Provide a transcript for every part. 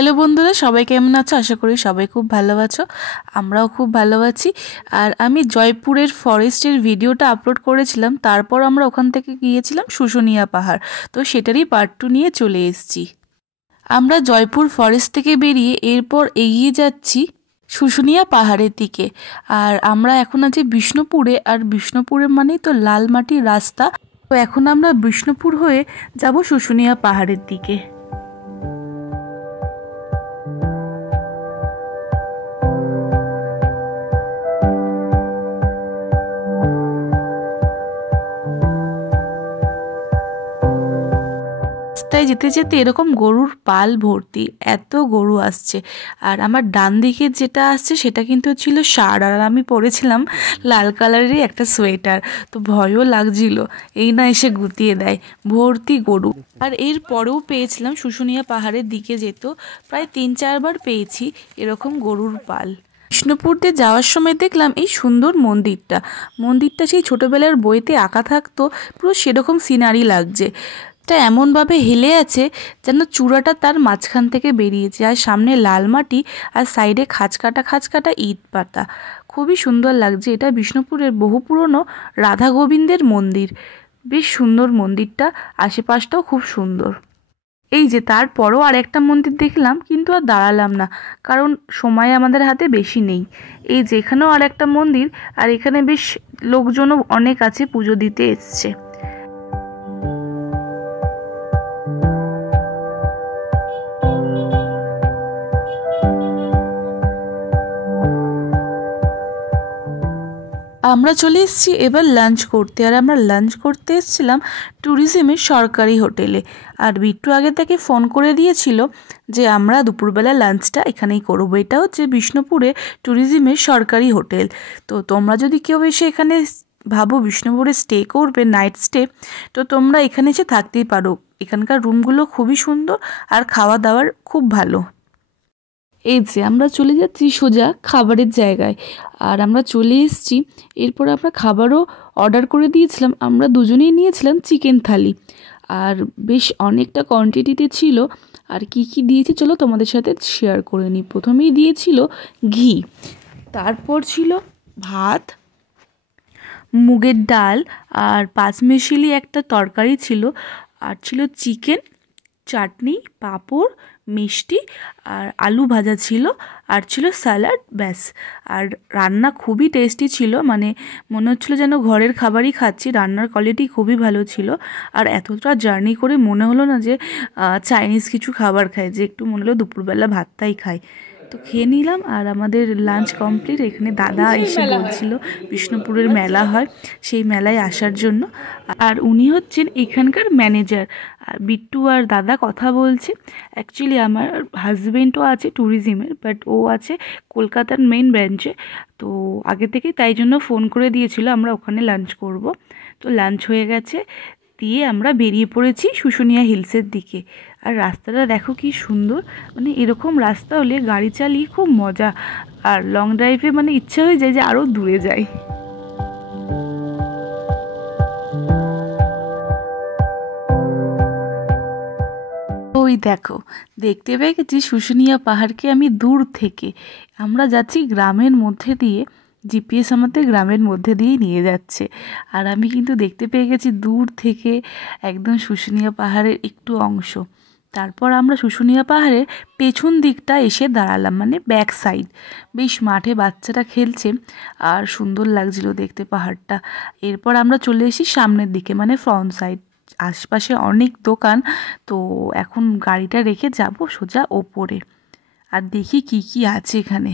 Hello বন্ধুরা, সবাই কেমন আছো? আশা করি সবাই খুব ভালো আছো। আমরাও খুব ভালো আছি। আর আমি জয়পুরের ফরেস্টের ভিডিওটা আপলোড করেছিলাম, তারপর আমরা ওখান থেকে গিয়েছিলাম শুশুনিয়া পাহাড়। তো সেটারই পার্ট 2 নিয়ে চলে এসেছি। আমরা জয়পুর ফরেস্ট থেকে বেরিয়ে এরপর এগিয়ে যাচ্ছি শুশুনিয়া পাহাড়ের দিকে। আর আমরা এখন আছি বিষ্ণুপুরে, আর বিষ্ণুপুরে মানেই তো লাল মাটির রাস্তা। তো এখন আমরা বিষ্ণুপুর হয়ে যাব শুশুনিয়া পাহাড়ের দিকে। রাস্তায় যেতে যেতে এরকম গরুর পাল ভর্তি, এত গরু আসছে। আর আমার ডান দিকে যেটা আসছে সেটা কিন্তু ছিল ষাঁড়, আর আমি পরেছিলাম লাল কালারেরই একটা সোয়েটার। তো ভয়ও লাগছিল, এই না এসে গুতিয়ে দেয়, ভর্তি গরু। আর এর পরেও পেয়েছিলাম শুশুনিয়া পাহাড়ের দিকে যেত, প্রায় 3-4 বার পেয়েছি এরকম গরুর পাল। বিষ্ণুপুরতে যাওয়ার সময় দেখলাম এই সুন্দর মন্দিরটা সেই ছোটোবেলার বইতে আঁকা থাকতো, পুরো সেরকম সিনারি লাগছে। এটা এমনভাবে হেলে আছে যেন চূড়াটা তার মাঝখান থেকে বেরিয়েছে, আর সামনে লাল মাটি আর সাইডে খাঁজ কাটা ইট পাতা, খুবই সুন্দর লাগছে। এটা বিষ্ণুপুরের বহু পুরনো রাধা গোবিন্দের মন্দির, বেশ সুন্দর মন্দিরটা, আশেপাশটাও খুব সুন্দর। এই যে তারপরও আর একটা মন্দির দেখলাম, কিন্তু আর দাঁড়ালাম না, কারণ সময় আমাদের হাতে বেশি নেই। এই যে এখানেও আর একটা মন্দির, আর এখানে বেশ লোকজনও অনেক আছে, পুজো দিতে এসছে। আমরা চলে এসেছি এবার লাঞ্চ করতে, আর আমরা লাঞ্চ করতে এসেছিলাম ট্যুরিজমের সরকারি হোটেলে। আর বিট্টু আগে থেকে ফোন করে দিয়েছিল যে আমরা দুপুরবেলা লাঞ্চটা এখানেই করবো। এটা হচ্ছে বিষ্ণুপুরে ট্যুরিজমের সরকারি হোটেল। তো তোমরা যদি কেউ এসে এখানে ভাবো বিষ্ণুপুরে স্টে করবে, নাইট স্টে, তো তোমরা এখানে এসে থাকতেই পারো। এখানকার রুমগুলো খুবই সুন্দর, আর খাওয়া দাওয়ার খুব ভালো। এই যে আমরা চলে যাচ্ছি সোজা খাবারের জায়গায়, আর আমরা চলে এসেছি। এরপর আমরা খাবারও অর্ডার করে দিয়েছিলাম। আমরা দুজনেই নিয়েছিলাম চিকেন থালি, আর বেশ অনেকটা কোয়ান্টিটিতে ছিল। আর কি কি দিয়েছে চলো তোমাদের সাথে শেয়ার করে নিই। প্রথমেই দিয়েছিল ঘি, তারপর ছিল ভাত, মুগের ডাল, আর পাঁচমেশালি একটা তরকারি ছিল, আর ছিল চিকেন, চাটনি, পাঁপড়, মিষ্টি, আর আলু ভাজা ছিল, আর ছিল স্যালাড, ব্যাস। আর রান্না খুবই টেস্টি ছিল, মানে মনে হচ্ছিলো যেন ঘরের খাবারই খাচ্ছি। রান্নার কোয়ালিটি খুবই ভালো ছিল। আর এতটা জার্নি করে মনে হলো না যে চাইনিজ কিছু খাবার খাই, যে একটু মনে হলো দুপুরবেলা ভাতটাই খাই। তো খেয়ে নিলাম, আর আমাদের লাঞ্চ কমপ্লিট। এখানে দাদা এসে বলছিল বিষ্ণুপুরের মেলা হয়, সেই মেলায় আসার জন্য। আর উনি হচ্ছেন এখানকার ম্যানেজার। আর বিট্টু আর দাদা কথা বলছে। অ্যাকচুয়ালি আমার হাজব্যান্ডও আছে ট্যুরিজমের, বাট ও আছে কলকাতার মেইন ব্রাঞ্চে। তো আগে থেকেই তাই জন্য ফোন করে দিয়েছিল আমরা ওখানে লাঞ্চ করব। তো লাঞ্চ হয়ে গেছে, দিয়ে আমরা বেরিয়ে পড়েছি শুশুনিয়া হিলসের দিকে। আর রাস্তাটা দেখো কি সুন্দর, মানে এরকম রাস্তা হলে গাড়ি চালিয়ে খুব মজা। আর লং ড্রাইভে মানে ইচ্ছা হয়ে যায় যে আরও দূরে যাই। ওই দেখো, দেখতে পেয়ে গেছি শুশুনিয়া পাহাড়কে আমি দূর থেকে। আমরা যাচ্ছি গ্রামের মধ্যে দিয়ে, জিপিএস আমাদের গ্রামের মধ্যে দিয়েই নিয়ে যাচ্ছে। আর আমি কিন্তু দেখতে পেয়ে গেছি দূর থেকে একদম শুশুনিয়া পাহাড়ের একটু অংশ। তারপর আমরা শুশুনিয়া পাহাড়ের পেছন দিকটা এসে দাঁড়ালাম, মানে ব্যাক সাইড। বেশ মাঠে বাচ্চারা খেলছে, আর সুন্দর লাগছিল দেখতে পাহাড়টা। এরপর আমরা চলে এসেছি সামনের দিকে, মানে ফ্রন্ট সাইড। আশপাশে অনেক দোকান। তো এখন গাড়িটা রেখে যাব সোজা ওপরে, আর দেখি কি কি আছে এখানে।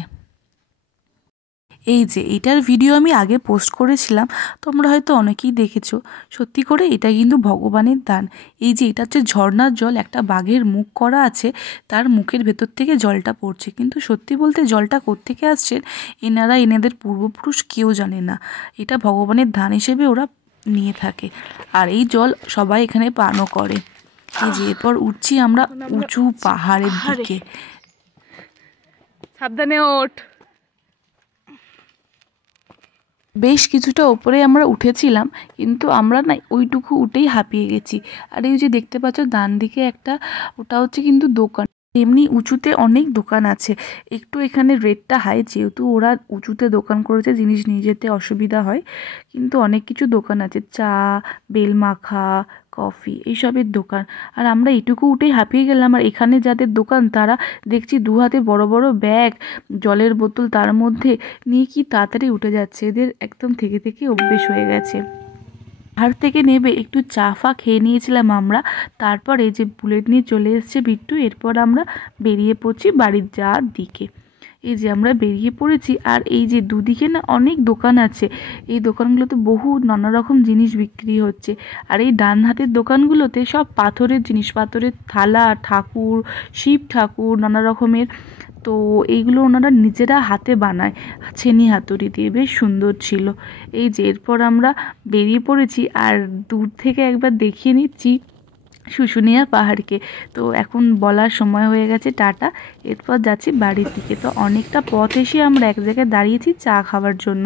এই যে এটার ভিডিও আমি আগে পোস্ট করেছিলাম, তোমরা হয়তো অনেকেই দেখেছো। সত্যি করে এটা কিন্তু ভগবানের দান। এই যে এটা হচ্ছে ঝর্ণার জল, একটা বাঘের মুখ করা আছে, তার মুখের ভেতর থেকে জলটা পড়ছে। কিন্তু সত্যি বলতে জলটা কোত্থেকে আসছে এনাদের পূর্বপুরুষ কেউ জানে না। এটা ভগবানের দান হিসেবে ওরা নিয়ে থাকে, আর এই জল সবাই এখানে পানও করে। এই যে এরপর উঠছি আমরা উঁচু পাহাড়ের দিকে। সাবধানে ওঠ। বেশ কিছুটা ওপরে আমরা উঠেছিলাম, কিন্তু আমরা না ওইটুকু উঠেই হাঁপিয়ে গেছি। আর এই যে দেখতে পাচ্ছ ডান দিকে একটা, ওটা হচ্ছে কিন্তু দোকান। এমনি উঁচুতে অনেক দোকান আছে, একটু এখানে রেটটা হাই, যেহেতু ওরা উঁচুতে দোকান করেছে জিনিস নিয়ে যেতে অসুবিধা হয়, কিন্তু অনেক কিছু দোকান আছে, চা, বেলমাখা, কফি এইসবের দোকান। আর আমরা এটুকু উঠেই হাঁপিয়ে গেলাম। আর এখানে যাদের দোকান তারা দেখছি দু হাতে বড় বড় ব্যাগ, জলের বোতল তার মধ্যে নিয়ে কি তাড়াতাড়ি উঠে যাচ্ছে, এদের একদম থেকে থেকে অভ্যেস হয়ে গেছে। পাহাড় থেকে নেবে একটু চা ফা খেয়ে নিয়েছিলাম আমরা, তারপর এই যে বুলেট নিয়ে চলে এসেছে বিট্টু, এরপর আমরা বেরিয়ে পড়ছি বাড়ির যাওয়ার দিকে। এই যে আমরা বেরিয়ে পড়েছি, আর এই যে দুদিকে না অনেক দোকান আছে, এই দোকানগুলোতে বহু নানা রকম জিনিস বিক্রি হচ্ছে। আর এই ডান হাতের দোকানগুলোতে সব পাথরের জিনিস, পাথরের থালা, ঠাকুর, শিব ঠাকুর, নানা রকমের। তো এইগুলো ওনারা নিজেরা হাতে বানায় ছেনি হাতুড়ি দিয়ে, বেশ সুন্দর ছিল। এই যে এরপর আমরা বেরিয়ে পড়েছি, আর দূর থেকে একবার দেখিয়ে নিচ্ছি শুশুনিয়া পাহাড়কে। তো এখন বলার সময় হয়ে গেছে টাটা, এরপর যাচ্ছি বাড়ির দিকে। তো অনেকটা পথ এসে আমরা এক জায়গায় দাঁড়িয়েছি চা খাওয়ার জন্য।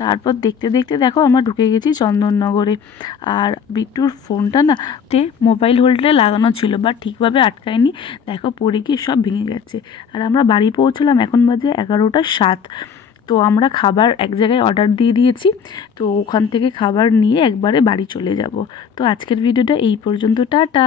তারপর দেখতে দেখতে দেখো আমরা ঢুকে গেছি চন্দননগরে। আর বিট্টুর ফোনটা না মোবাইল হোল্ডারে লাগানো ছিল, বা ঠিকভাবে আটকায়নি, দেখো পড়ে গিয়ে সব ভেঙে গেছে। আর আমরা বাড়ি পৌঁছলাম, এখন বাজে 11টা 7। তো আমরা খাবার এক জায়গায় অর্ডার দিয়ে দিয়েছি, তো ওখান থেকে খাবার নিয়ে একবারে বাড়ি চলে যাব। তো আজকের ভিডিওটা এই পর্যন্ত, টাটা।